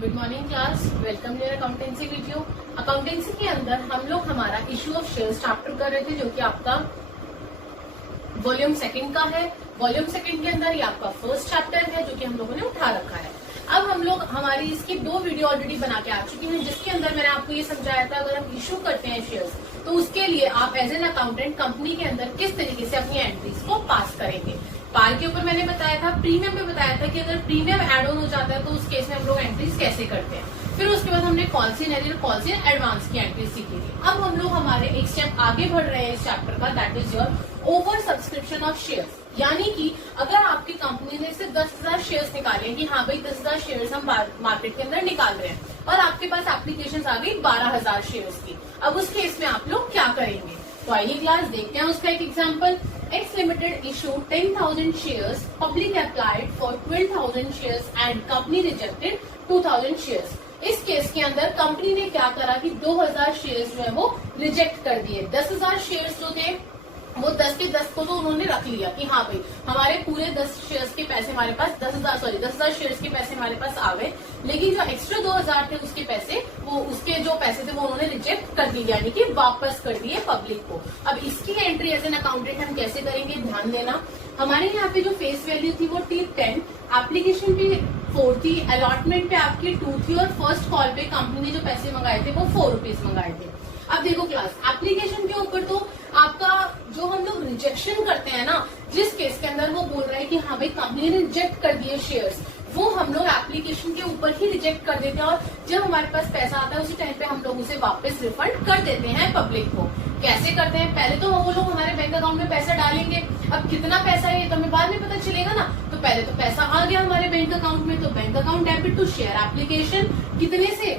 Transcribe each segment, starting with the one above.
Good morning class, welcome to accountancy video. Accountancy के अंदर हम लोग हमारा इशू ऑफ शेयर्स चैप्टर कर रहे थे, जो कि आपका वॉल्यूम सेकंड का है। वॉल्यूम सेकंड के अंदर ये आपका फर्स्ट चैप्टर है, जो कि हम लोगों ने उठा रखा है। अब हम लोग हमारी इसकी 2 वीडियो ऑलरेडी बना के आ चुकी हैं, जिसके अंदर मैंने आपको ये समझाया था अगर हम इशू करते हैं शेयर्स तो उसके लिए आप एज एन अकाउंटेंट कंपनी के अंदर किस तरीके से अपनी एंट्रीज को पास करेंगे। पार के ऊपर मैंने बताया था, प्रीमियम पे बताया था कि अगर प्रीमियम एड ऑन हो जाता है तो उस केस में हम लोग एंट्रीज कैसे करते हैं। फिर उसके बाद हमने calls in arrear, calls in advance की एंट्रीज सीखी थी। अब हम लोग हमारे एक स्टेप आगे बढ़ रहे हैं इस चैप्टर का, that is your over subscription of shares. यानी कि अगर आपकी कंपनी ने सिर्फ 10,000 शेयर्स निकाले कि हाँ भाई 10,000 शेयर्स हम मार्केट के अंदर निकाल रहे हैं और आपके पास एप्लीकेशन आ गई 12,000 शेयर्स की, अब उस केस में आप लोग क्या करेंगे। तो आइए क्लास देखते हैं उसका एक example. X Limited issued 10,000 shares, public applied for 12,000 shares and company rejected 2,000 shares। इस केस के अंदर कंपनी ने क्या करा कि 2,000 शेयर्स जो है वो रिजेक्ट कर दिए। 10,000 शेयर्स जो थे वो 10 के 10 को तो उन्होंने रख लिया कि हाँ भाई हमारे पूरे 10 शेयर्स के पैसे हमारे पास 10,000 शेयर्स के पैसे हमारे पास आ गए, लेकिन जो एक्स्ट्रा 2,000 थे उसके पैसे उसके जो पैसे थे वो उन्होंने रिजेक्ट कर दिए, यानी कि वापस कर दिए पब्लिक को। अब इसकी एंट्री एज एन अकाउंटेंट हम कैसे करेंगे, ध्यान देना। हमारे यहाँ पे जो फेस वैल्यू थी वो थी 10, एप्लीकेशन पे 4 थी, अलॉटमेंट पे आपकी 2 थी और फर्स्ट कॉल पे कंपनी ने जो पैसे मंगाए थे वो 4 रुपीज मंगाए थे। अब देखो क्लास, एप्लीकेशन के ऊपर तो आपका जो हम लोग रिजेक्शन करते हैं ना, जिस केस के अंदर वो बोल रहा है कि हाँ भाई कंपनी ने रिजेक्ट कर दिए शेयर्स, वो हम लोग एप्लीकेशन के ऊपर ही रिजेक्ट कर देते हैं और जब हमारे पास पैसा आता है उसी टाइम पे हम लोग उसे वापस रिफंड कर देते हैं पब्लिक को। कैसे करते हैं, पहले तो वो लोग हमारे बैंक अकाउंट में पैसा डालेंगे। अब कितना पैसा है ये तो हमें बाद में पता चलेगा ना, तो पहले तो पैसा आ गया हमारे बैंक अकाउंट में, तो bank account debit to share application कितने से।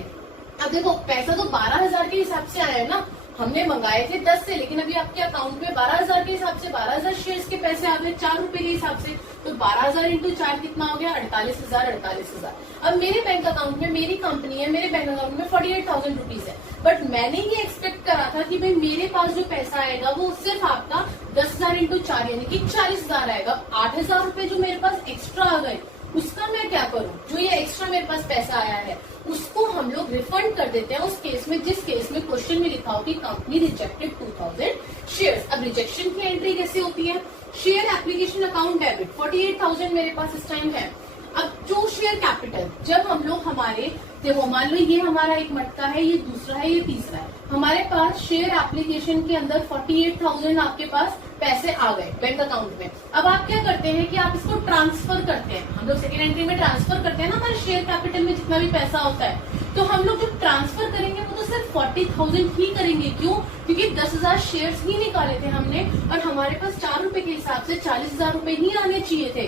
अब देखो पैसा तो 12,000 के हिसाब से आया है ना, हमने मंगाए थे 10 से, लेकिन अभी आपके अकाउंट में 12,000 के हिसाब से 12,000 शेयर्स के पैसे आ गए 4 रुपए के हिसाब से, तो 12,000 इंटू 4 कितना हो गया, 48,000। अब मेरे बैंक अकाउंट में, मेरी कंपनी है, मेरे बैंक अकाउंट में 48,000 रुपीज है, बट मैंने ये एक्सपेक्ट करा था कि भाई मेरे पास जो पैसा आएगा वो सिर्फ आपका 10,000 इंटू 4 यानी कि 40,000 आएगा। 8,000 रुपए जो मेरे पास एक्स्ट्रा आ गए उसका मैं क्या करूं, जो ये एक्स्ट्रा मेरे पास पैसा आया है उसको हम लोग रिफंड कर देते हैं उस केस में जिस केस में क्वेश्चन में लिखा हो कि कंपनी रिजेक्टेड 2,000 शेयर्स। अब रिजेक्शन की एंट्री कैसे होती है, शेयर एप्लीकेशन अकाउंट डेबिट 48,000 मेरे पास इस टाइम है। अब जो शेयर कैपिटल जब हम लोग हमारे देखो मान लो ये हमारा एक मटका है, ये दूसरा है, ये तीसरा है, हमारे पास शेयर एप्लीकेशन के अंदर 48,000 आपके पास पैसे आ गए बैंक अकाउंट में। अब आप क्या करते हैं कि आप इसको ट्रांसफर करते हैं, हम लोग सेकेंड एंट्री में ट्रांसफर करते हैं ना हमारे शेयर कैपिटल में जितना भी पैसा होता है, तो हम लोग जब ट्रांसफर करेंगे वो तो सिर्फ 40,000 ही करेंगे। क्यों, क्योंकि 10,000 शेयर्स ही निकाले थे हमने और हमारे पास 4 रुपए के हिसाब से 40,000 रुपए ही आने चाहिए थे।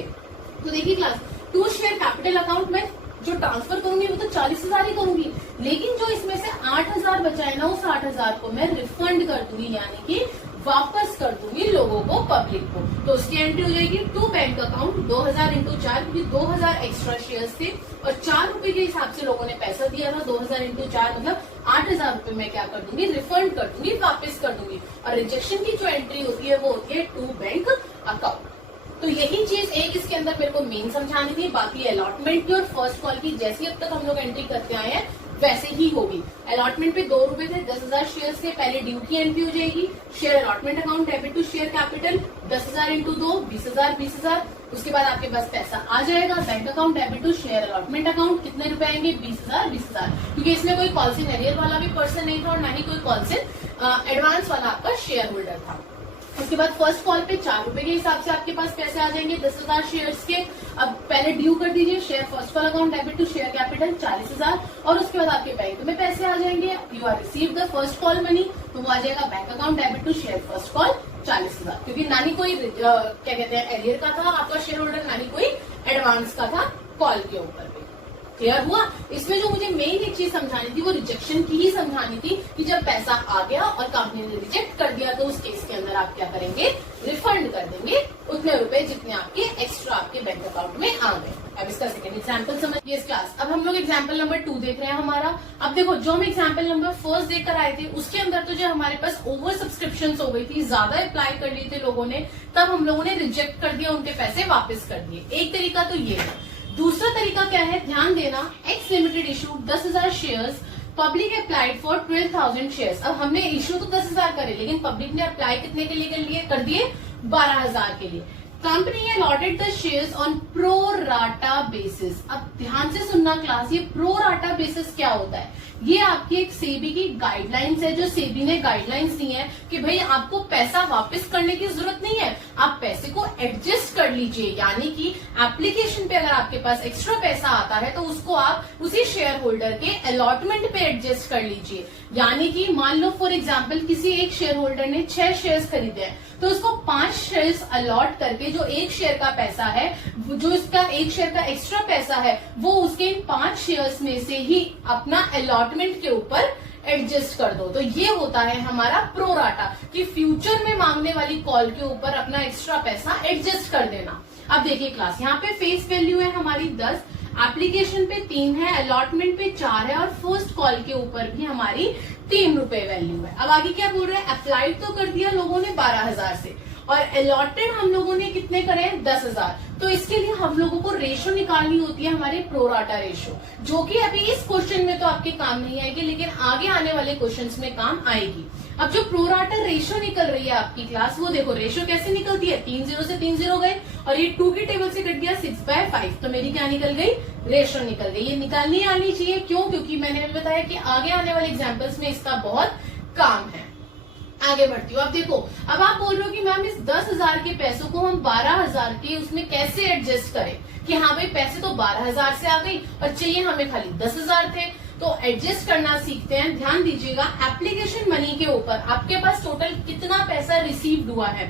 तो देखिए class, to share capital account में जो ट्रांसफर करूंगी वो तो 40,000 ही करूंगी, लेकिन जो इसमें से 8,000 बचा है ना, उस 8,000 को मैं रिफंड कर दूंगी, यानी कि वापस कर दूंगी लोगों को, पब्लिक को। तो उसकी एंट्री हो जाएगी टू बैंक अकाउंट 2,000 इंटू 4, क्योंकि 2,000 एक्स्ट्रा शेयर्स थे और 4 रुपए के हिसाब से लोगों ने पैसा दिया था। 2,000 इंटू 4 मतलब 8,000 रुपए मैं क्या कर दूंगी, रिफंड कर दूंगी, वापस कर दूंगी। और रिजेक्शन की जो एंट्री होती है वो होती है टू बैंक अकाउंट। तो यही चीज एक इसके अंदर मेरे को मेन समझानी थी, बाकी अलॉटमेंट की और फर्स्ट कॉल की जैसी अब तक हम लोग एंट्री करते आए हैं वैसे ही होगी। अलॉटमेंट पे 2 रुपए थे, 10,000 शेयर से पहले ड्यू की एंट्री हो जाएगी, share allotment account debit to share capital 10,000 into 2 20,000। उसके बाद आपके पास पैसा आ जाएगा bank account debit to share allotment account, कितने रुपए आएंगे 20,000, क्योंकि इसमें कोई कॉल्स इन एरियर वाला भी पर्सन नहीं था और ना ही कोई कॉल्स इन एडवांस वाला आपका शेयर होल्डर था। उसके बाद फर्स्ट कॉल पे 4 रुपए के हिसाब से आपके पास पैसे आ जाएंगे 10,000 शेयर्स के। अब पहले ड्यू कर दीजिए, share first call account debit to share capital 40,000 और उसके बाद आपके बैंक में पैसे आ जाएंगे, you are receive the first call money, तो वो आ जाएगा bank account debit to share first call 40,000, क्योंकि ना ही कोई क्या कहते हैं एरियर का था आपका शेयर होल्डर, ना ही कोई एडवांस का था कॉल के ऊपर। क्लियर हुआ। इसमें जो मुझे मेन एक चीज समझानी थी वो रिजेक्शन की ही समझानी थी कि जब पैसा आ गया और कंपनी ने रिजेक्ट कर दिया तो उस केस के अंदर आप क्या करेंगे, रिफंड कर देंगे उतने रुपए जितने आपके एक्स्ट्रा आपके बैंक अकाउंट में आ गए। अब इसका सेकंड एग्जांपल समझिए इस क्लास। अब हम लोग एग्जांपल नंबर 2 देख रहे हैं हमारा। अब देखो जो हम एग्जांपल नंबर 1 देकर आए थे उसके अंदर तो जो हमारे पास ओवर सब्सक्रिप्शन हो गई थी, ज्यादा अप्लाई कर लिए थे लोगों ने, तब हम लोगों ने रिजेक्ट कर दिया, उनके पैसे वापस कर दिए। एक तरीका तो ये है। दूसरा तरीका क्या है, ध्यान देना, x limited issue 10,000 shares, public applied for 12,000 shares. अब हमने इशू तो 10,000 करे, लेकिन पब्लिक ने अप्लाई कितने के लिए कर दिए, 12,000 के लिए। Company allotted the shares on pro rata basis. अब ध्यान से सुनना क्लास, ये प्रो राटा बेसिस क्या होता है, ये आपकी एक सेबी की गाइडलाइंस है, जो सेबी ने गाइडलाइंस दी है कि भाई आपको पैसा वापस करने की जरूरत नहीं है, आप पैसे को एडजस्ट कर लीजिए। यानी कि एप्लीकेशन पे अगर आपके पास एक्स्ट्रा पैसा आता है तो उसको आप उसी शेयर होल्डर के अलॉटमेंट पे एडजस्ट कर लीजिए। यानी कि मान लो फॉर एग्जाम्पल किसी एक शेयर होल्डर ने 6 शेयर्स खरीदे हैं, तो उसको 5 शेयर्स अलॉट करके जो एक शेयर का पैसा है, जो इसका एक शेयर का एक्स्ट्रा पैसा है, वो उसके इन 5 शेयर्स में से ही अपना अलॉटमेंट के ऊपर एडजस्ट कर दो। तो ये होता है हमारा प्रोराटा, कि फ्यूचर में मांगने वाली कॉल के ऊपर अपना एक्स्ट्रा पैसा एडजस्ट कर देना। अब देखिए क्लास, यहाँ पे फेस वैल्यू है हमारी 10, एप्लीकेशन पे 3 है, अलॉटमेंट पे 4 है, और फर्स्ट कॉल के ऊपर भी हमारी 3 रुपए वैल्यू है। अब आगे क्या बोल रहे हैं, अप्लाइड तो कर दिया लोगों ने 12,000 से, और अलॉटेड हम लोगों ने कितने करे हैं, 10,000। तो इसके लिए हम लोगों को रेशो निकालनी होती है, हमारे प्रोराटा रेशो, जो कि अभी इस क्वेश्चन में तो आपके काम नहीं आएगी, लेकिन आगे आने वाले क्वेश्चंस में काम आएगी। अब जो प्रोराटा रेशो निकल रही है आपकी क्लास, वो देखो रेशो कैसे निकलती है, 3 0 से 3 0 गए, और ये 2 की टेबल से कट गया 6/5, तो मेरी क्या निकल गई, रेशो निकल गई। ये निकालनी आनी चाहिए, क्यों, क्योंकि मैंने बताया कि आगे आने वाले एग्जाम्पल्स में इसका बहुत काम है। आगे बढ़ती हूँ। अब देखो, अब आप बोल रहे हो कि मैम इस 10,000 के पैसों को हम 12,000 के उसमें कैसे एडजस्ट करें, कि हाँ भाई पैसे तो 12,000 से आ गई और चाहिए हमें खाली 10,000 थे, तो एडजस्ट करना सीखते हैं। ध्यान दीजिएगा, एप्लीकेशन मनी के ऊपर आपके पास टोटल कितना पैसा रिसीव्ड हुआ है,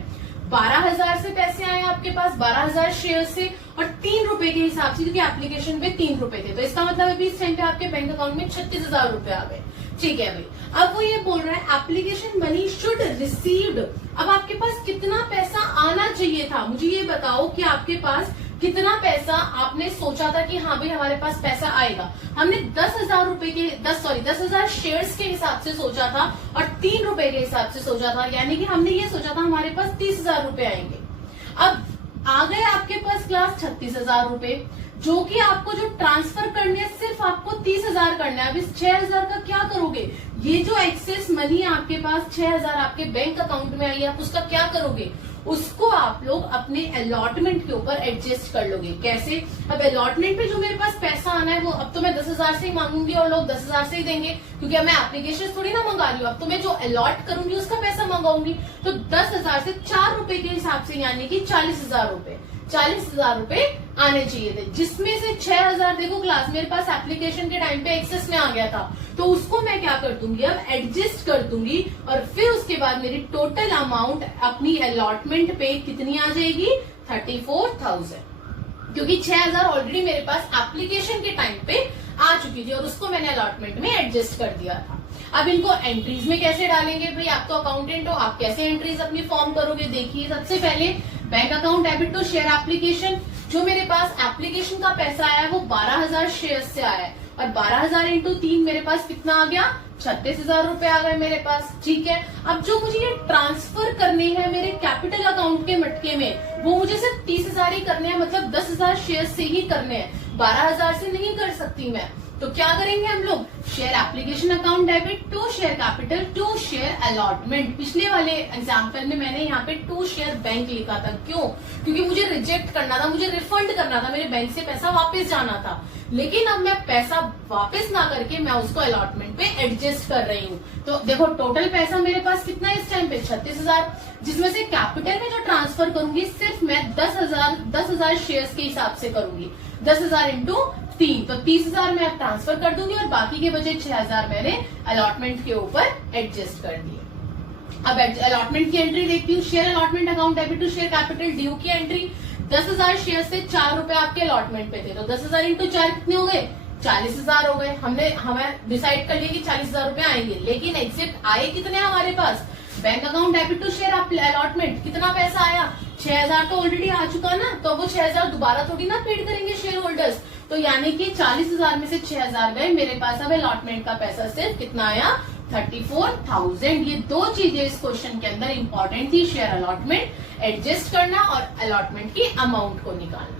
12,000 से पैसे आए आपके पास, 12,000 शेयर से, और 3 रुपए के हिसाब से, क्योंकि एप्लीकेशन पे 3 रुपए थे, तो इसका मतलब अभी इस टाइम पे आपके बैंक अकाउंट में 36,000 रुपए आ गए। ठीक है भाई, अब वो ये बोल रहा है एप्लीकेशन मनी शुड रिसीव्ड। अब आपके पास कितना पैसा आना चाहिए था, मुझे ये बताओ कि आपके पास कितना पैसा आपने सोचा था कि हाँ भाई हमारे पास पैसा आएगा। हमने 10,000 रुपए के 10,000 शेयर्स के हिसाब से सोचा था, और 3 रुपए के हिसाब से सोचा था, यानी कि हमने ये सोचा था हमारे पास 30,000 रुपए आएंगे। अब आ गए आपके पास क्लास 36,000 रुपए, जो कि आपको जो ट्रांसफर करने हैं सिर्फ आपको 30,000 करना है। अब इस 6,000 का क्या करोगे, ये जो एक्सेस मनी आपके पास 6,000 आपके बैंक अकाउंट में आई है, आप उसका क्या करोगे, उसको आप लोग अपने अलॉटमेंट के ऊपर एडजस्ट कर लोगे। कैसे, अब अलॉटमेंट पे जो मेरे पास पैसा आना है, वो अब तो मैं 10,000 से ही मांगूंगी और लोग 10,000 से ही देंगे, क्योंकि अब मैं एप्लीकेशन थोड़ी ना मंगा रही हूँ, अब तो मैं जो अलॉट करूंगी उसका पैसा मंगाऊंगी। तो 10,000 से 4 रुपए के हिसाब से, यानी कि 40,000 रुपए, 40,000 रुपए आने चाहिए थे, जिसमें से 6,000 देखो क्लास मेरे पास एप्लीकेशन के टाइम पे एक्सेस में आ गया था, तो उसको मैं क्या कर दूंगी, अब एडजस्ट कर दूंगी, और फिर उसके बाद मेरी टोटल अमाउंट अपनी अलॉटमेंट पे कितनी आ जाएगी, 34,000, क्योंकि 6,000 ऑलरेडी मेरे पास एप्लीकेशन के टाइम पे आ चुकी थी, और उसको मैंने अलॉटमेंट में एडजस्ट कर दिया था। अब इनको एंट्रीज में कैसे डालेंगे, भाई आप तो अकाउंटेंट हो, आप कैसे एंट्रीज अपनी फॉर्म करोगे। देखिए, सबसे पहले bank account debit to share application, जो मेरे पास एप्लीकेशन का पैसा आया है वो 12,000 शेयर से आया है, और 12,000 इंटू 3 मेरे पास कितना आ गया, 36,000 रुपए आ गए मेरे पास। ठीक है, अब जो मुझे ये ट्रांसफर करने हैं मेरे कैपिटल अकाउंट के मटके में, वो मुझे सिर्फ 30,000 ही करने हैं, मतलब 10,000 शेयर से ही करने हैं, 12,000 से नहीं कर सकती मैं। तो क्या करेंगे हम लोग, share application account debit to share capital to share allotment. पिछले वाले एग्जाम्पल में मैंने यहाँ पे टू शेयर बैंक लिखा था, क्यों, क्योंकि मुझे रिजेक्ट करना था, मुझे रिफंड करना था, मेरे बैंक से पैसा वापस जाना था, लेकिन अब मैं पैसा वापस ना करके मैं उसको अलॉटमेंट पे एडजस्ट कर रही हूँ। तो देखो टोटल पैसा मेरे पास कितना है इस टाइम पे, 36,000, जिसमें से कैपिटल में जो ट्रांसफर करूंगी सिर्फ मैं 10,000 शेयर्स के हिसाब से करूंगी, 10,000 इंटू 3, तो 30,000 मैं अब ट्रांसफर कर दूंगी, और बाकी के बचे 6,000 मैंने अलॉटमेंट के ऊपर एडजस्ट कर दिए। अब अलॉटमेंट की एंट्री देखती हूँ, share allotment account debit to share capital due की एंट्री, 10,000 शेयर से 4 रुपए आपके अलॉटमेंट पे थे, तो 10,000 इंटू 4 कितने हो गए, 40,000 हो गए। हमें डिसाइड कर लिया कि 40,000 रुपए आएंगे, लेकिन एग्जिट आए कितने हमारे पास, bank account debit to share allotment कितना पैसा आया, 6,000 तो ऑलरेडी आ चुका ना, तो वो 6,000 दोबारा थोड़ी ना पेड करेंगे शेयर होल्डर्स, तो यानी कि 40,000 में से 6,000 गए, मेरे पास अब अलॉटमेंट का पैसा सिर्फ कितना आया, 34,000। ये दो चीजें इस क्वेश्चन के अंदर इंपॉर्टेंट थी, शेयर अलॉटमेंट एडजस्ट करना और अलॉटमेंट की अमाउंट को निकालना।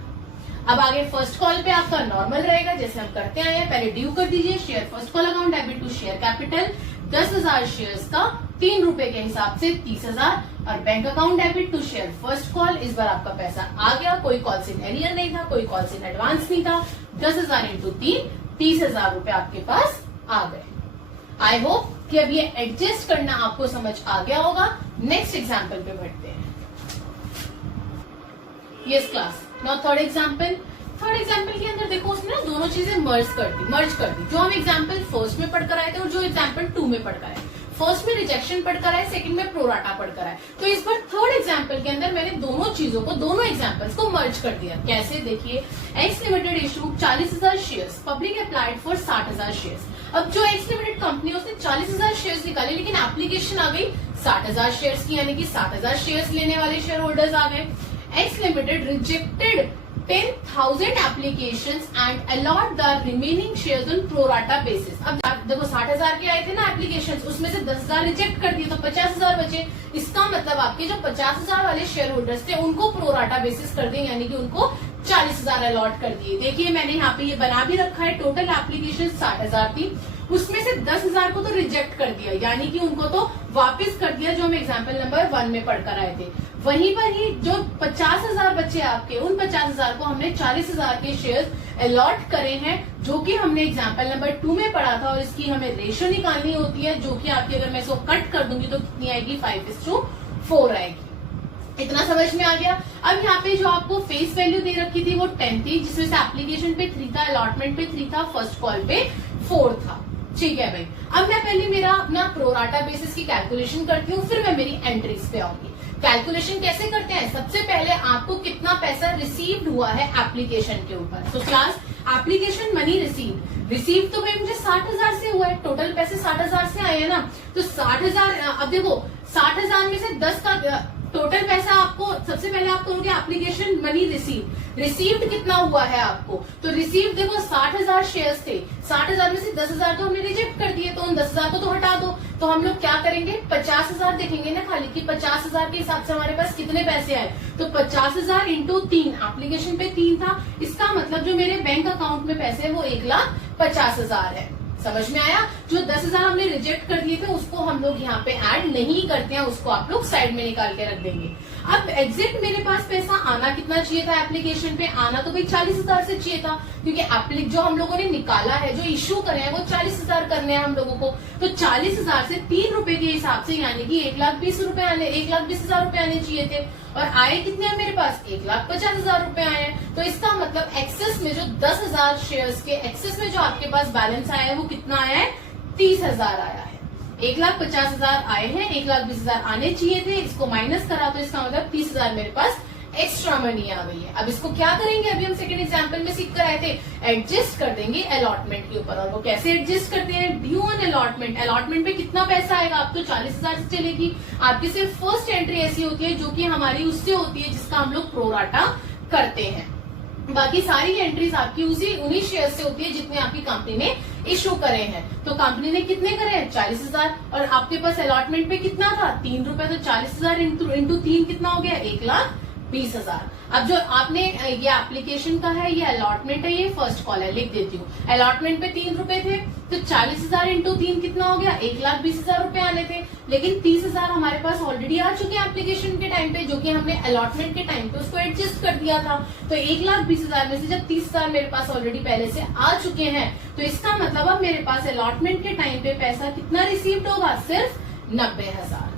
अब आगे फर्स्ट कॉल पे आपका नॉर्मल रहेगा, जैसे हम करते आए हैं। पहले ड्यू कर दीजिए, share first call account debit to share capital 10,000 shares का 3 रुपए के हिसाब से 30,000, और bank account debit to share first call. इस बार आपका पैसा आ गया, कोई कॉल्स इन एरियर नहीं था, कोई कॉल्स इन एडवांस नहीं था। 10,000 इंटू 3, 30,000 रुपए आपके पास आ गए। आई होप कि अब ये एडजस्ट करना आपको समझ आ गया होगा। नेक्स्ट एग्जाम्पल पे बढ़ते हैं। Yes class, now third example. Third example के अंदर देखो उसने ना दोनों चीजें मर्ज कर दी। जो हम एग्जाम्पल फर्स्ट में पढ़कर आए थे और जो एग्जाम्पल 2 में पढ़कर आए। फर्स्ट में रिजेक्शन पढ़कर आए, सेकंड में प्रोराटा पढ़कर आए। तो इस बार थर्ड एग्जाम्पल के अंदर मैंने दोनों चीजों को, दोनों एग्जाम्पल्स को मर्ज कर दिया। कैसे? देखिए, x limited issue 40,000 shares, public applied for 60,000 shares. अब जो एक्स लिमिटेड कंपनी है उसने 40,000 शेयर्स निकाले, लेकिन एप्लीकेशन आ गई 60,000 शेयर्स की, यानी कि 60,000 शेयर्स लेने वाले शेयर होल्डर्स आ गए। X limited rejected 10,000 applications and allot the remaining shares on pro rata basis। अब देखो 60,000 के आए थे ना एप्लीकेशन, उसमें से 10,000 रिजेक्ट कर दिए तो 50,000 बचे। इसका मतलब आपके जो 50,000 वाले शेयर होल्डर्स थे उनको प्रो राटा बेसिस कर दिए, यानी कि उनको 40,000 अलॉट कर दिए। देखिए मैंने यहाँ पे ये बना भी रखा है। टोटल एप्लीकेशन 60,000 थी, उसमें से 10,000 को तो रिजेक्ट कर दिया, यानी कि उनको तो वापस कर दिया, जो हम एग्जाम्पल नंबर 1 में पढ़कर आए थे। वहीं पर ही जो 50,000 बचे आपके, उन 50,000 को हमने 40,000 के शेयर्स अलॉट करे हैं, जो कि हमने एग्जाम्पल नंबर 2 में पढ़ा था। और इसकी हमें रेशियो निकालनी होती है, जो कि आपकी अगर मैं इसको कट कर दूंगी तो कितनी आएगी? 5:4 आएगी। इतना समझ में आ गया। अब यहाँ पे जो आपको फेस वैल्यू दे रखी थी वो 10 थी, जिसमें से एप्लीकेशन पे 3 था, अलॉटमेंट पे 3 था, फर्स्ट कॉल पे 4 था। ठीक है भाई, अब मैं पहले मेरा अपना प्रोराटा बेसिस की कैलकुलेशन करती हूँ, फिर मैं मेरी एंट्रीज पे आऊंगी। कैलकुलेशन कैसे करते हैं? सबसे पहले आपको कितना पैसा रिसीव्ड हुआ है एप्लीकेशन के ऊपर। तो क्लास, एप्लीकेशन मनी रिसीव तो भाई मुझे 60,000 से हुआ है, टोटल पैसे 60,000 से आए हैं ना। तो 60,000, अब देखो 60,000 में से 10 का टोटल पैसा आपको, सबसे पहले आप करोगे एप्लीकेशन मनी रिसीव्ड कितना हुआ है आपको। तो रिसीव्ड देखो 60,000 शेयर्स थे, 60,000 में से 10,000 तो हमने रिजेक्ट कर दिए, तो उन 10,000 को तो हटा दो। तो हम लोग क्या करेंगे? 50,000 देखेंगे ना खाली, कि 50,000 के हिसाब से हमारे पास कितने पैसे आए। तो 50,000 इंटू 3, एप्लीकेशन पे 3 था, इसका मतलब जो मेरे बैंक अकाउंट में पैसे है वो 1,50,000 है। समझ में आया? जो 10,000 हमने रिजेक्ट कर दिए थे उसको हम लोग यहाँ पे ऐड नहीं करते हैं, उसको आप लोग साइड में निकाल के रख देंगे। अब एग्जैक्ट मेरे पास पैसा आना कितना चाहिए था एप्लीकेशन पे? आना तो भाई 40,000 से चाहिए था, क्योंकि जो हम लोगों ने निकाला है, जो इश्यू करे हैं वो 40,000 करने हैं हम लोगों को। तो 40,000 से 3 रुपए के हिसाब से, यानी कि 1,20,000 रुपए आने चाहिए थे। और आए कितने हैं मेरे पास? 1,50,000 रुपए आए हैं। तो इसका मतलब एक्सेस में जो 10,000 शेयर्स के एक्सेस में जो आपके पास बैलेंस आया है वो कितना आया है? 30,000 आया है। 1,50,000 आए हैं, 1,20,000 आने चाहिए थे, इसको माइनस करा तो इसका मतलब 30,000 मेरे पास एक्स्ट्रा मनी आ गई है। अब इसको क्या करेंगे? अभी हम सेकंड एग्जांपल में सीख कर आए थे, एडजस्ट कर देंगे अलॉटमेंट के ऊपर। और वो कैसे एडजस्ट करते हैं? Due on allotment. अलॉटमेंट पे कितना पैसा आएगा? आप तो 40,000 से चलेगी। आपकी सिर्फ फर्स्ट एंट्री ऐसी होती है जो कि हमारी उससे होती है जिसका हम लोग प्रोराटा करते हैं। बाकी सारी एंट्रीज आपकी उन्हीं शेयर से होती है जितने आपकी कंपनी ने इशू करे हैं। तो कंपनी ने कितने करे हैं? 40,000। और आपके पास अलॉटमेंट पे कितना था? 3 रुपए। तो 40,000 इंटू 3 कितना हो गया? 1,20,000। अब जो आपने ये एप्लीकेशन का है, ये अलॉटमेंट है, ये फर्स्ट कॉल है, लिख देती हूँ। अलॉटमेंट पे 3 रुपए थे, तो 40,000 इंटू 3 कितना हो गया? 1,20,000 रुपए आने थे। लेकिन 30,000 हमारे पास ऑलरेडी आ चुके हैं एप्लीकेशन के टाइम पे, जो कि हमने अलॉटमेंट के टाइम पे उसको एडजस्ट कर दिया था। तो 1,20,000 में से जब 30,000 मेरे पास ऑलरेडी पहले से आ चुके हैं, तो इसका मतलब अब मेरे पास अलॉटमेंट के टाइम पे पैसा कितना रिसीव्ड होगा? सिर्फ 90,000।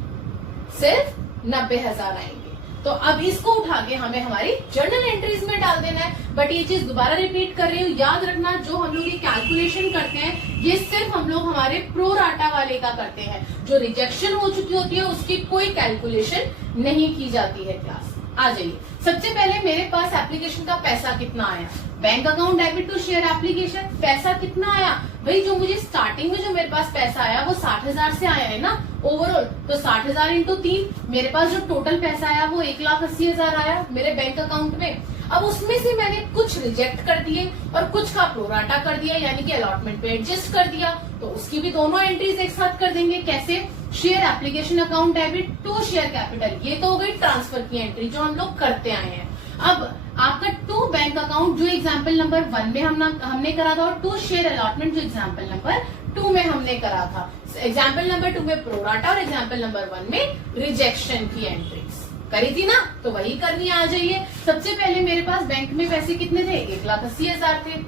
सिर्फ 90,000 आएंगे। तो अब इसको उठा के हमें हमारी जर्नल एंट्रीज में डाल देना है। बट ये चीज दोबारा रिपीट कर रही हूँ, याद रखना, जो हम लोग ये कैलकुलेशन करते हैं ये सिर्फ हम लोग हमारे प्रो राटा वाले का करते हैं। जो रिजेक्शन हो चुकी होती है उसकी कोई कैलकुलेशन नहीं की जाती है। क्लास आ जाइए। सबसे पहले मेरे पास एप्लीकेशन का पैसा कितना आया? Bank account debit to share application, पैसा कितना आया भाई? जो मुझे स्टार्टिंग में जो मेरे पास पैसा आया वो 60,000 से आया है ना ओवरऑल। तो 60,000 इंटू 3, मेरे पास जो टोटल पैसा आया वो 1,80,000 आया मेरे बैंक अकाउंट में। अब उसमें से मैंने कुछ रिजेक्ट कर दिए और कुछ का प्रोराटा कर दिया, यानी कि अलॉटमेंट पे एडजस्ट कर दिया। तो उसकी भी दोनों एंट्रीज एक साथ कर देंगे। कैसे? Share application account debit to share capital. ये तो हो गई ट्रांसफर की एंट्री जो हम लोग करते आए हैं। अब आपका टू बैंक अकाउंट जो एग्जाम्पल नंबर 1 में हमने करा था और टू शेयर अलॉटमेंट जो एग्जाम्पल नंबर 2 में हमने करा था। एग्जाम्पल नंबर 2 में प्रोराटा और एग्जाम्पल नंबर 1 में रिजेक्शन की एंट्रीज करी थी ना, तो वही करनी आ जाइए। सबसे पहले मेरे पास बैंक में पैसे कितने थे, 1,80,000 थे।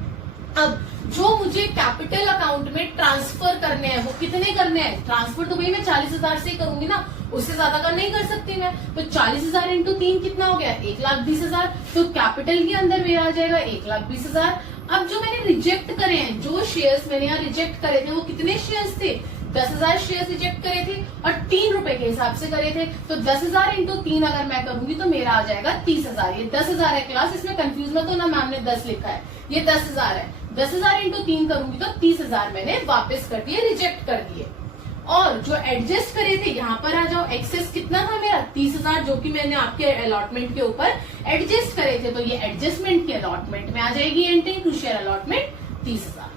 अब जो मुझे कैपिटल अकाउंट में ट्रांसफर करने हैं वो कितने करने हैं, ट्रांसफर तो भाई मैं 40,000 से ही करूंगी ना, उससे ज्यादा का नहीं कर सकती मैं। तो 40,000 इंटू 3 कितना हो गया, 1,20,000। तो कैपिटल के अंदर मेरा आ जाएगा 1,20,000। अब जो मैंने रिजेक्ट करे हैं, जो शेयर्स मैंने यहाँ रिजेक्ट करे थे वो कितने शेयर्स थे, 10,000 शेयर्स रिजेक्ट करे थे और 3 रुपए के हिसाब से करे थे। तो 10,000 इंटू 3 अगर मैं करूंगी तो मेरा आ जाएगा 30,000। ये 10,000 है क्लास, इसमें कंफ्यूज मत होना, मैम ने 10 लिखा है, ये 10,000 है। 10,000 इंटू 3 करूंगी तो 30,000 मैंने वापस कर दिए, रिजेक्ट कर दिए। और जो एडजस्ट करे थे, यहाँ पर आ जाओ, एक्सेस कितना था मेरा 30,000, जो कि मैंने आपके अलॉटमेंट के ऊपर एडजस्ट करे थे। तो ये एडजस्टमेंट के अलॉटमेंट में आ जाएगी entry, to share allotment 30,000।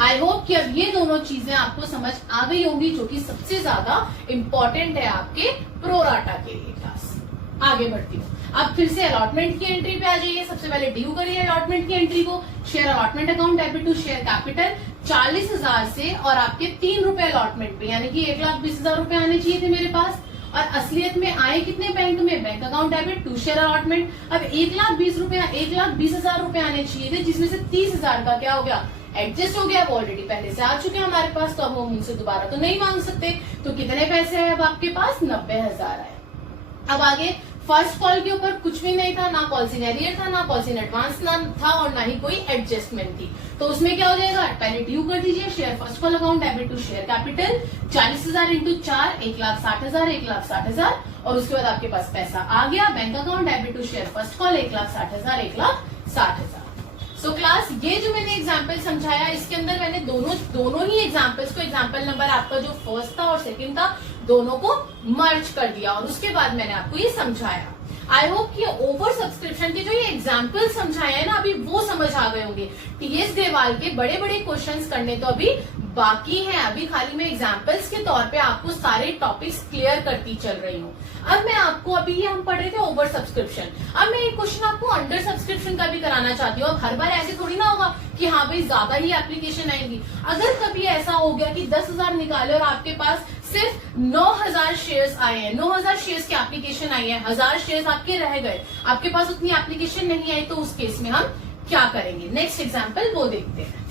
I hope कि अब ये दोनों चीजें आपको समझ आ गई होंगी, जो कि सबसे ज्यादा इंपॉर्टेंट है आपके प्रोराटा के लिए। क्लास आगे बढ़ती हूँ, अब फिर से अलॉटमेंट की एंट्री पे आ जाइए। सबसे पहले ड्यू करिए अलॉटमेंट की एंट्री को। Share allotment account debit to share capital 40,000 से और आपके 3 रुपए अलॉटमेंट पे, यानी कि 1,20,000 रुपए आने चाहिए थे मेरे पास। और असलियत में आए कितने बैंक में, bank account debit to share allotment. अब 1,20,000 रुपए आने चाहिए थे, जिसमें से 30,000 का क्या हो गया, एडजस्ट हो गया। वो ऑलरेडी पहले से आ चुके हैं हमारे पास, तो अब हम उनसे दोबारा तो नहीं मांग सकते। तो कितने पैसे आए अब आपके पास, 90,000 आए। अब आगे फर्स्ट कॉल के ऊपर कुछ भी नहीं था, ना पॉलिसी इन एरियर था, ना पॉलिसी इन एडवांस ना था, और ना ही कोई एडजस्टमेंट थी। तो उसमें क्या हो जाएगा, पहले ड्यू कर दीजिए। Share first call account debit to share capital 40,000 into 4, 1,60,000, 1,60,000। और उसके बाद आपके पास पैसा आ गया। Bank account debit to share first call 1,60,000, 1,60,000। So class, ये जो मैंने एग्जाम्पल समझाया, इसके अंदर मैंने दोनों ही एग्जाम्पल्स को, एग्जाम्पल नंबर आपका जो फर्स्ट था और सेकंड था, दोनों को मर्ज कर दिया और उसके बाद मैंने आपको ये समझाया। आई होप कि ओवर सब्सक्रिप्शन के जो ये एग्जाम्पल समझाए हैं ना, अभी वो समझ आ गए होंगे। टीएस ग्रेवाल के बड़े बड़े क्वेश्चंस करने तो अभी बाकी हैं, अभी खाली मैं एग्जाम्पल्स के तौर पे आपको सारे टॉपिक्स क्लियर करती चल रही हूँ। अब मैं आपको, अभी ये हम पढ़ रहे थे ओवर सब्सक्रिप्शन, अब मैं एक क्वेश्चन आपको अंडर सब्सक्रिप्शन का भी कराना चाहती हूँ। अब हर बार ऐसे थोड़ी ना होगा कि हाँ भाई ज्यादा ही एप्लीकेशन आएंगी। अगर कभी ऐसा हो गया कि 10,000 निकाले और आपके पास सिर्फ 9,000 शेयर्स आए हैं, 9,000 शेयर्स की एप्लीकेशन आई है, 1,000 शेयर्स आपके रह गए, आपके पास उतनी एप्लीकेशन नहीं आई, तो उस केस में हम क्या करेंगे, नेक्स्ट एग्जाम्पल वो देखते हैं।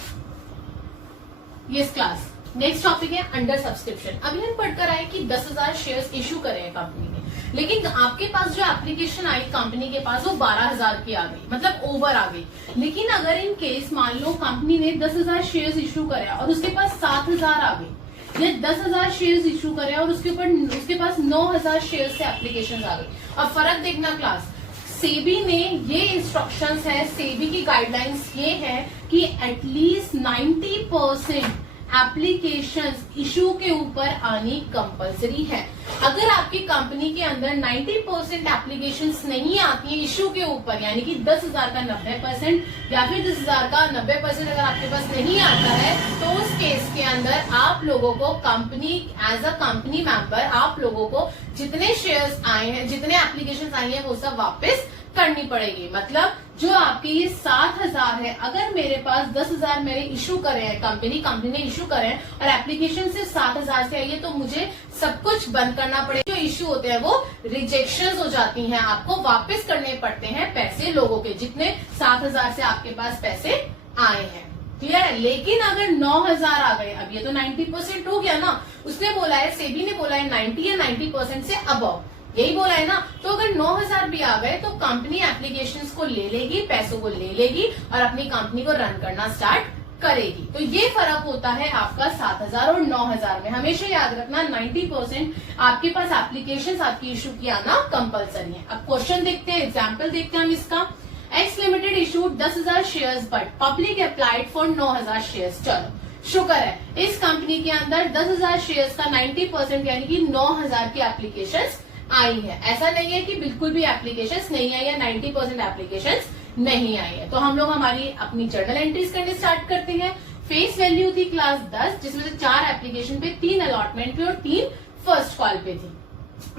यस क्लास, नेक्स्ट टॉपिक है अंडर सब्सक्रिप्शन। अभी हम पढ़कर आए कि 10,000 शेयर्स इशू करे हैं कंपनी ने, लेकिन आपके पास जो एप्लीकेशन आई कंपनी के पास वो 12,000 की आ गई, मतलब ओवर आ गई। लेकिन अगर इन केस मान लो कंपनी ने 10,000 शेयर्स इशू करे और उसके पास 7,000 आ गई, या 10,000 शेयर्स इशू करे और उसके पास 9,000 शेयर्स से एप्लीकेशन आ गई। अब फर्क देखना क्लास, सेबी ने ये इंस्ट्रक्शंस है, सेबी की गाइडलाइंस ये है कि एटलीस्ट 90% एप्लीकेशंस इशू के ऊपर आनी कंपलसरी है। अगर आपकी कंपनी के अंदर 90% एप्लीकेशंस नहीं आती है इशू के ऊपर, यानी कि 10,000 का 90% या फिर 10,000 का 90% अगर आपके पास नहीं आता है, तो उस केस के अंदर आप लोगों को company, as a company member, आप लोगों को जितने शेयर्स आए हैं, जितने एप्लीकेशंस आई हैं, वो सब वापस करनी पड़ेगी। मतलब जो आपके ये 7,000 है, अगर मेरे पास 10,000 मेरे इशू करे हैं, कंपनी ने इशू करे हैं और एप्लीकेशन सिर्फ 7,000 से आई है, तो मुझे सब कुछ बंद करना पड़ेगा। जो इशू होते हैं वो रिजेक्शन हो जाती हैं, आपको वापस करने पड़ते हैं पैसे लोगों के, जितने 7,000 से आपके पास पैसे आए हैं। क्लियर है। लेकिन अगर 9,000 आ गए, अब ये तो 90% हो गया ना, उसने बोला है, सेबी ने बोला है 90 या 90% से अबव, यही बोला है ना। तो अगर 9,000 भी आ गए तो कंपनी एप्लीकेशंस को ले लेगी, पैसों को ले लेगी और अपनी कंपनी को रन करना स्टार्ट करेगी। तो ये फर्क होता है आपका 7,000 और 9,000 में। हमेशा याद रखना 90% आपके पास एप्लीकेशंस आपकी इशू की आना कंपलसरी है। अब क्वेश्चन देखते हैं, एग्जाम्पल देखते हैं हम इसका। X limited issued 10,000 shares but public applied for 9,000 shares. चलो शुक्र है, इस कंपनी के अंदर 10,000 शेयर्स का 90% यानी कि 9,000 की एप्लीकेशंस आई है। ऐसा नहीं है कि बिल्कुल भी एप्लीकेशंस नहीं आई है, 90% एप्लीकेशंस नहीं आई है। तो हम लोग हमारी अपनी जर्नल एंट्रीज करने स्टार्ट करते हैं। फेस वैल्यू थी क्लास 10, जिसमें से 4 एप्लीकेशन पे, 3 अलॉटमेंट पे और 3 फर्स्ट कॉल पे थी।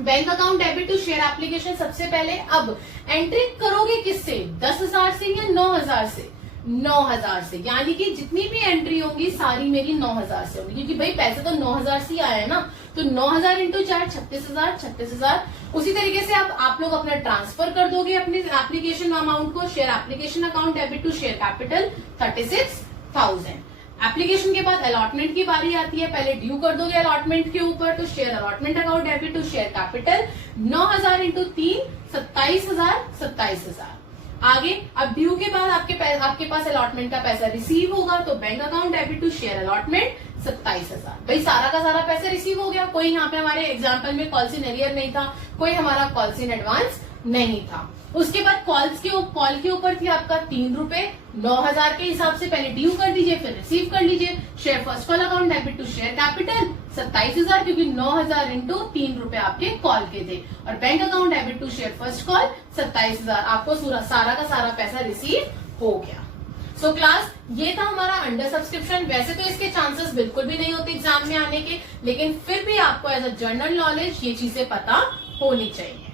Bank account debit to share application सबसे पहले अब एंट्री करोगे किससे, 10,000 से या 9,000 से, 9,000 से, यानी कि जितनी भी एंट्री होंगी सारी मेरी 9,000 से होंगी, क्योंकि भाई पैसे तो 9,000 से ही आया है ना, तो 9,000 इंटू 4 36,000, 36,000। उसी तरीके से अब आप लोग अपना ट्रांसफर कर दोगे अपने एप्लीकेशन अमाउंट को, share application account debit to share capital 36,000। Application के बाद अलॉटमेंट की बारी आती है, पहले ड्यू कर दोगे अलॉटमेंट के ऊपर, तो share allotment account debit to share capital 9,000 into 3 27,000, 27,000। आगे अब ड्यू के बाद आपके पास अलॉटमेंट का पैसा रिसीव होगा, तो bank account debit to share allotment 27,000। भाई सारा का सारा पैसा रिसीव हो गया, कोई यहाँ पे हमारे एग्जाम्पल में कॉल्स इन एरियर नहीं था, कोई हमारा कॉल्स इन एडवांस नहीं था। उसके बाद कॉल के ऊपर थी आपका 3 रुपए, 9,000 के हिसाब से पहले ड्यू कर दीजिए, फिर रिसीव कर लीजिए। Share first call account debit to share capital 27,000, क्योंकि 9,000 इंटू 3 रुपए आपके कॉल के थे, और bank account debit to share first call 27,000, आपको सारा का सारा पैसा रिसीव हो गया। सो क्लास ये था हमारा अंडर सब्सक्रिप्शन। वैसे तो इसके चांसेस बिल्कुल भी नहीं होते एग्जाम में आने के, लेकिन फिर भी आपको एज अ जनरल नॉलेज ये चीजें पता होनी चाहिए।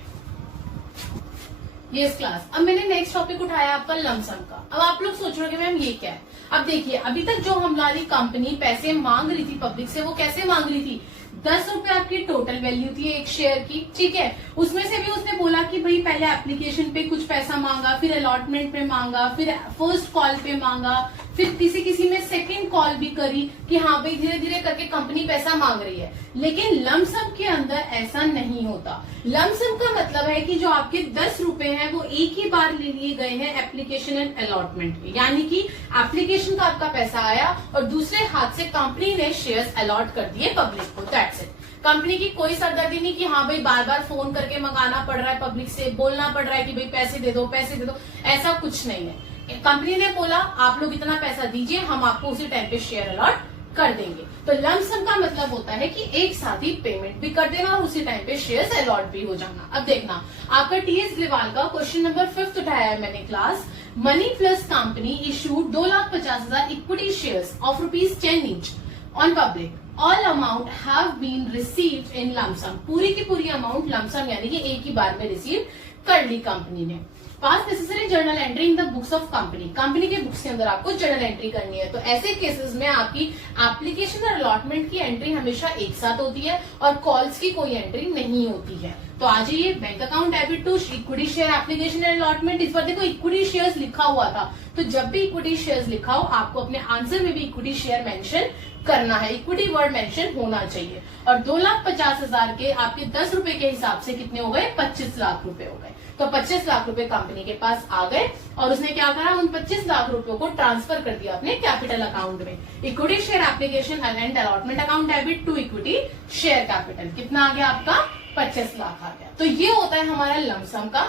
यस क्लास, अब मैंने नेक्स्ट टॉपिक उठाया आपका लमसम का। अब आप लोग सोच रहे हो कि मैम ये क्या है। अब देखिए, अभी तक जो हमारी कंपनी पैसे मांग रही थी पब्लिक से, वो कैसे मांग रही थी, 10 रुपए आपकी टोटल वैल्यू थी एक शेयर की, ठीक है। उसमें से भी उसने बोला कि भाई पहले एप्लीकेशन पे कुछ पैसा मांगा, फिर अलॉटमेंट पे मांगा, फिर फर्स्ट कॉल पे मांगा, फिर किसी में सेकंड कॉल भी करी कि हाँ भाई धीरे धीरे करके कंपनी पैसा मांग रही है। लेकिन लमसम के अंदर ऐसा नहीं होता। लमसम का मतलब है कि जो आपके 10 रुपए हैं वो एक ही बार ले लिए गए हैं एप्लीकेशन एंड अलॉटमेंट में, यानी कि एप्लीकेशन का आपका पैसा आया और दूसरे हाथ से कंपनी ने शेयर्स अलॉट कर दिए पब्लिक को, दैट्स इट। कंपनी की कोई सरदर्दी नहीं कि हाँ भाई बार बार फोन करके मंगाना पड़ रहा है, पब्लिक से बोलना पड़ रहा है कि भाई पैसे दे दो पैसे दे दो, ऐसा कुछ नहीं है। कंपनी ने बोला आप लोग इतना पैसा दीजिए, हम आपको उसी टाइम पे शेयर अलॉट कर देंगे। तो लमसम का मतलब होता है कि एक साथ ही पेमेंट भी कर देना और उसी टाइम पे शेयर्स अलॉट भी हो जाना। अब देखना, आपका टीएस ग्रेवाल का क्वेश्चन नंबर 5 उठाया है मैंने class. Money plus company issued 2,50,000 equity shares of ₹10 each on public, all amount have been received in lump sum. पूरी की पूरी अमाउंट लमसम यानी कि एक ही बार में रिसीव कर ली कंपनी ने। पास necessary journal entry in the books of company, company के बुक्स के अंदर आपको जर्नल एंट्री करनी है। तो ऐसे केसेस में आपकी एप्लीकेशन और अलॉटमेंट की एंट्री हमेशा एक साथ होती है और कॉल्स की कोई एंट्री नहीं होती है। तो आ जाइए, bank account debit to equity share application and allotment. इस बार देखो इक्विटी शेयर्स लिखा हुआ था, तो जब भी इक्विटी शेयर्स लिखा हो आपको अपने आंसर में भी इक्विटी शेयर मेंशन करना है, इक्विटी वर्ड मेंशन होना चाहिए। और 2,50,000 के आपके 10 रुपए के हिसाब से कितने हो गए, 25 लाख रुपए हो गए। तो 25 लाख रुपए कंपनी के पास आ गए और उसने क्या करा, उन 25 लाख रुपयों को ट्रांसफर कर दिया अपने कैपिटल अकाउंट में। Equity share application and allotment account debit to equity share capital, कितना आ गया आपका, 25 लाख आ गया। तो ये होता है हमारा लमसम का।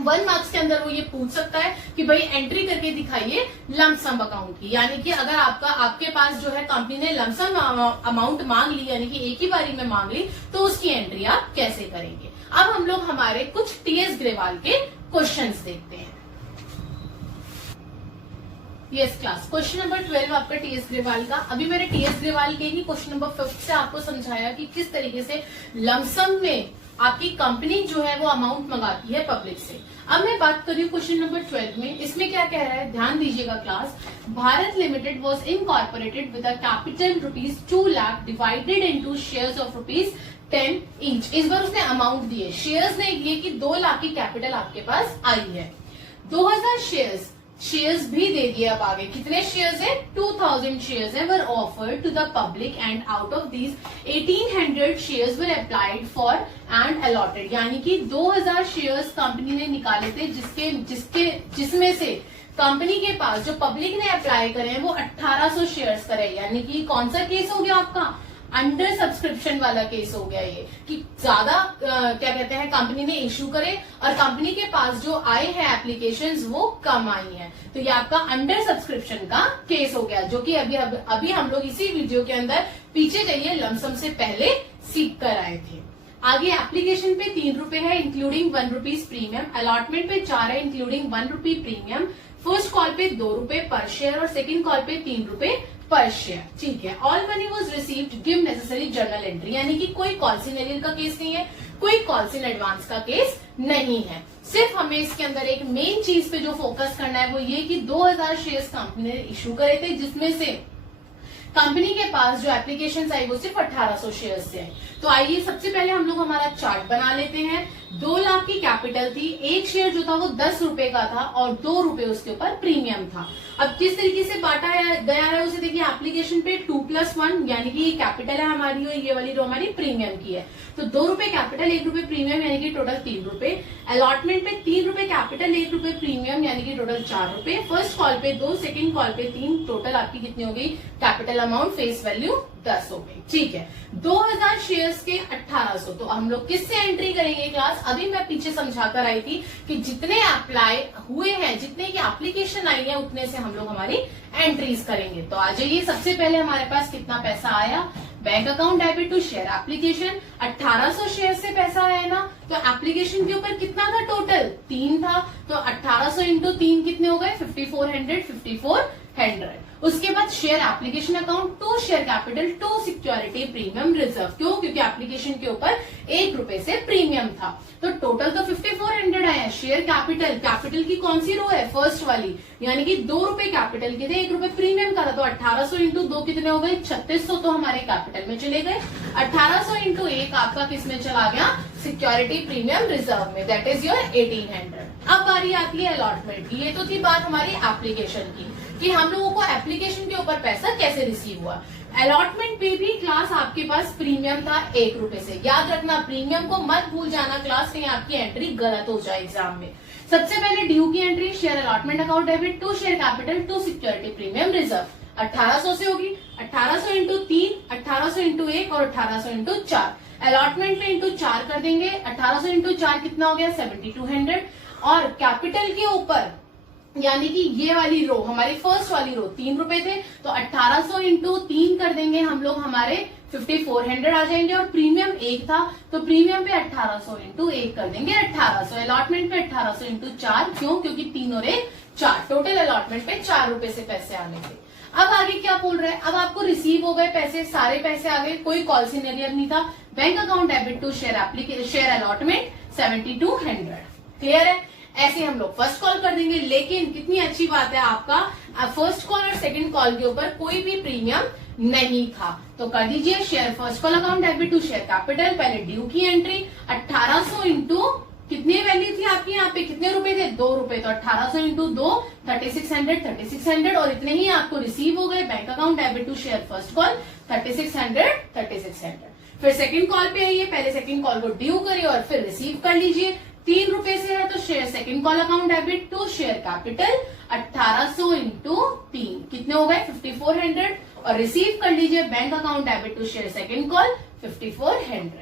1 मार्क्स के अंदर वो ये पूछ सकता है कि भाई एंट्री करके दिखाइए लमसम अकाउंट की, यानी कि अगर आपके पास जो है कंपनी ने लमसम अमाउंट मांग ली, यानी कि एक ही बारी में मांग ली, तो उसकी एंट्री आप कैसे करेंगे। अब हम लोग हमारे कुछ टीएस ग्रेवाल के क्वेश्चंस देखते हैं। यस क्लास, क्वेश्चन नंबर 12 आपका टीएस ग्रेवाल का। अभी मैंने टीएस ग्रेवाल के ही क्वेश्चन नंबर 5 से आपको समझाया कि किस तरीके से लमसम में आपकी कंपनी जो है वो अमाउंट मंगाती है पब्लिक से। अब मैं बात कर रही हूँ क्वेश्चन नंबर 12 में, इसमें क्या कह रहा है, ध्यान दीजिएगा class. Bharat limited was incorporated with a capital ₹2 lakh divided into shares of ₹10 each. इस बार उसने अमाउंट दिए, शेयर्स ने दिए कि 2 लाख की कैपिटल आपके पास आई है। 2,000 शेयर्स भी दे दिए। अब आगे कितने शेयर्स है, 2,000 शेयर्स है were offered to the public and out of these 1,800 shares were applied for and allotted, यानी कि 2,000 शेयर्स कंपनी ने निकाले थे जिसमें से कंपनी के पास जो पब्लिक ने अप्लाई करे हैं वो 1,800 शेयर्स करे, यानी कि कौन सा केस हो गया आपका, अंडर सब्सक्रिप्शन वाला केस हो गया ये, कि ज्यादा क्या कहते हैं कंपनी ने इश्यू करे और कंपनी के पास जो आए हैं एप्लीकेशंस वो कम आई हैं। तो ये आपका अंडर सब्सक्रिप्शन का केस हो गया, जो कि अभी हम लोग इसी वीडियो के अंदर पीछे जाइए लमसम से पहले सीख कर आए थे। आगे एप्लीकेशन पे 3 रुपए है इंक्लूडिंग ₹1 प्रीमियम, अलॉटमेंट पे 4 है इंक्लूडिंग ₹1 प्रीमियम, फर्स्ट कॉल पे 2 रुपए पर शेयर और सेकंड कॉल पे 3 रुपए पर शेयर, ठीक है। All money was received, give necessary journal entry, यानी कि कोई कॉल इन एरियर का केस नहीं है, कोई कॉल्स इन एडवांस का केस नहीं है। सिर्फ हमें इसके अंदर एक मेन चीज पे जो फोकस करना है वो ये कि 2000 शेयर्स कंपनी ने इशू करे थे, जिसमें से कंपनी के पास जो एप्लीकेशन आई वो सिर्फ 1800 शेयर्स से है। तो आइए सबसे पहले हम लोग हमारा चार्ट बना लेते हैं। 2 लाख की कैपिटल थी, एक शेयर जो था वो 10 रुपए का था और 2 रुपए उसके ऊपर प्रीमियम था। अब किस तरीके से बांटा गया है उसे देखिए, एप्लीकेशन पे 2+1 यानी कि ये कैपिटल है हमारी और ये वाली रो हमारी प्रीमियम की है। तो 2 रुपए कैपिटल 1 रुपए प्रीमियम यानी कि टोटल 3 रुपए। अलॉटमेंट पे 3 रुपए कैपिटल 1 रुपए प्रीमियम यानी कि टोटल 4 रुपए। फर्स्ट कॉल पे 2, सेकंड कॉल पे 3, टोटल आपकी कितनी हो गई, कैपिटल अमाउंट फेस वैल्यू 10 हो गई। ठीक है, 2000 शेयर्स के 1800। तो हम लोग किससे एंट्री करेंगे क्लास, अभी मैं पीछे समझा कर आई थी कि जितने अप्लाई हुए हैं, जितने की एप्लीकेशन आई है, उतने से हम लोग हमारी एंट्रीज करेंगे। तो आ जाइए, सबसे पहले हमारे पास कितना पैसा आया, bank account debit to share application 1800 share से पैसा आया ना। तो एप्लीकेशन के ऊपर कितना था, टोटल 3 था। तो 1800 इंटू 3 कितने हो गए, 5400। उसके बाद share application account to share capital to security premium reserve. क्यों, क्योंकि एप्लीकेशन के ऊपर 1 रुपए से प्रीमियम था। तो टोटल तो 5400 आया। शेयर कैपिटल की कौन सी रो है, फर्स्ट वाली, यानी कि 2 रुपए कैपिटल के थे, 1 रुपए प्रीमियम का था। तो 1800 इंटू 2 कितने हो गए, 3600 तो हमारे कैपिटल में चले गए। 1800 इंटू 1 आपका किस में चला गया, सिक्योरिटी प्रीमियम रिजर्व में, दैट इज योर 1800। अब बारी आती है अलॉटमेंट की। ये तो थी बात हमारी एप्लीकेशन की कि हम लोगों को एप्लीकेशन के ऊपर पैसा कैसे रिसीव हुआ। अलॉटमेंट पे भी क्लास आपके पास प्रीमियम था 1 रुपए से। याद रखना, प्रीमियम को मत भूल जाना क्लास, कहीं आपकी एंट्री गलत हो जाए एग्जाम में। सबसे पहले ड्यू की entry, share allotment account debit to share capital to security premium reserve 1800 से होगी। 1800 इंटू 3, 1800 इंटू 1 और 1800 इंटू 4। अलॉटमेंट में इंटू 4 कर देंगे। 1800 इंटू 4 कितना हो गया, 7200। और कैपिटल के ऊपर यानी कि ये वाली रो, हमारी फर्स्ट वाली रो 3 रुपए थे, तो 1800 इंटू 3 कर देंगे हम लोग, हमारे 5400 आ जाएंगे। और प्रीमियम 1 था, तो प्रीमियम पे 1800 इंटू 1 कर देंगे 1800। अलॉटमेंट पे 1800 इंटू 4, क्यों, क्योंकि 3 और 1 4, टोटल अलॉटमेंट पे 4 रुपए से पैसे आने थे। अब आगे क्या बोल रहे हैं, अब आपको रिसीव हो गए पैसे, सारे पैसे आ गए, कोई कॉल इन एरियर नहीं था। Bank account debit to share allotment 7200। Clear है, ऐसे हम लोग फर्स्ट कॉल कर देंगे। लेकिन कितनी अच्छी बात है, आपका फर्स्ट कॉल और सेकंड कॉल के ऊपर कोई भी प्रीमियम नहीं था। तो कर दीजिए share first call account debit to share capital, पहले ड्यू की एंट्री 1800 इंटू कितनी वैल्यू थी आपकी, यहाँ पे कितने रुपए थे, 2 रुपए। तो 1800 इंटू 2 3600 और इतने ही आपको रिसीव हो गए। Bank account debit to share first call 3600। फिर सेकंड कॉल पे आइए, पहले सेकंड कॉल को ड्यू करिए और फिर रिसीव कर लीजिए। 3 रुपए से है तो share second call account debit to share capital 1800 into 3 कितने हो गए, 5400 और रिसीव कर लीजिए bank account debit to share second call 5400।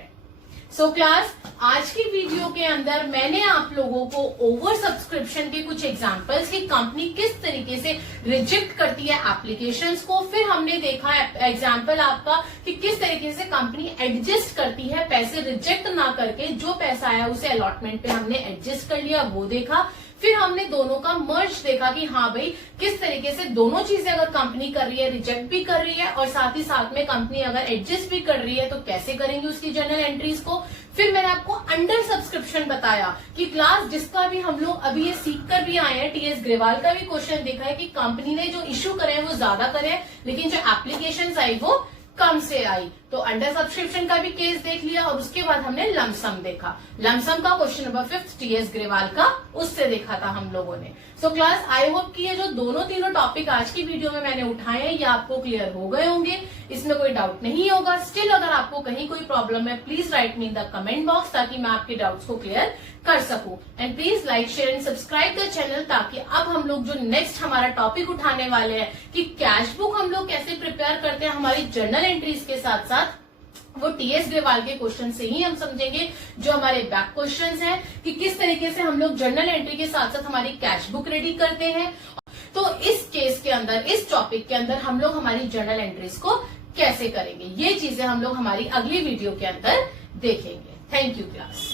So class, आज की वीडियो के अंदर मैंने आप लोगों को ओवर सब्सक्रिप्शन के कुछ एग्जांपल्स की कंपनी किस तरीके से रिजेक्ट करती है एप्लीकेशंस को, फिर हमने देखा एग्जांपल आपका कि किस तरीके से कंपनी एडजस्ट करती है पैसे रिजेक्ट ना करके, जो पैसा आया उसे अलॉटमेंट पे हमने एडजस्ट कर लिया, वो देखा। फिर हमने दोनों का मर्ज देखा कि हाँ भाई किस तरीके से दोनों चीजें अगर कंपनी कर रही है, रिजेक्ट भी कर रही है और साथ ही साथ में कंपनी अगर एडजस्ट भी कर रही है तो कैसे करेंगे उसकी जर्नल एंट्रीज को। फिर मैंने आपको अंडर सब्सक्रिप्शन बताया कि क्लास जिसका भी हम लोग अभी ये सीख कर भी आए हैं, टीएस ग्रेवाल का भी क्वेश्चन देखा है कि कंपनी ने जो इश्यू करे हैं वो ज्यादा करे हैं, लेकिन जो एप्लीकेशन आई वो कम से आई। तो अंडर सब्सक्रिप्शन का भी केस देख लिया और उसके बाद हमने लमसम देखा। लमसम का क्वेश्चन नंबर 5 टीएस ग्रेवाल का, उससे देखा था हम लोगों ने। सो क्लास, आई होप कि ये जो दोनों तीनों टॉपिक आज की वीडियो में मैंने उठाए हैं ये आपको क्लियर हो गए होंगे, इसमें कोई डाउट नहीं होगा। स्टिल अगर आपको कहीं कोई प्रॉब्लम है, please right me in the comment box ताकि मैं आपके डाउट्स को क्लियर कर सकूं। And please like share and subscribe the channel ताकि अब हम लोग जो नेक्स्ट हमारा टॉपिक उठाने वाले हैं कि कैश बुक हम लोग कैसे प्रिपेयर करते हैं हमारी जर्नल एंट्रीज के साथ साथ, वो टीएस ग्रेवाल के क्वेश्चन से ही हम समझेंगे। जो हमारे बैक क्वेश्चंस हैं कि किस तरीके से हम लोग जर्नल एंट्री के साथ साथ हमारी कैश बुक रेडी करते हैं। तो इस केस के अंदर, इस टॉपिक के अंदर हम लोग हमारी जर्नल एंट्रीज को कैसे करेंगे, ये चीजें हम लोग हमारी अगली वीडियो के अंदर देखेंगे। Thank you class.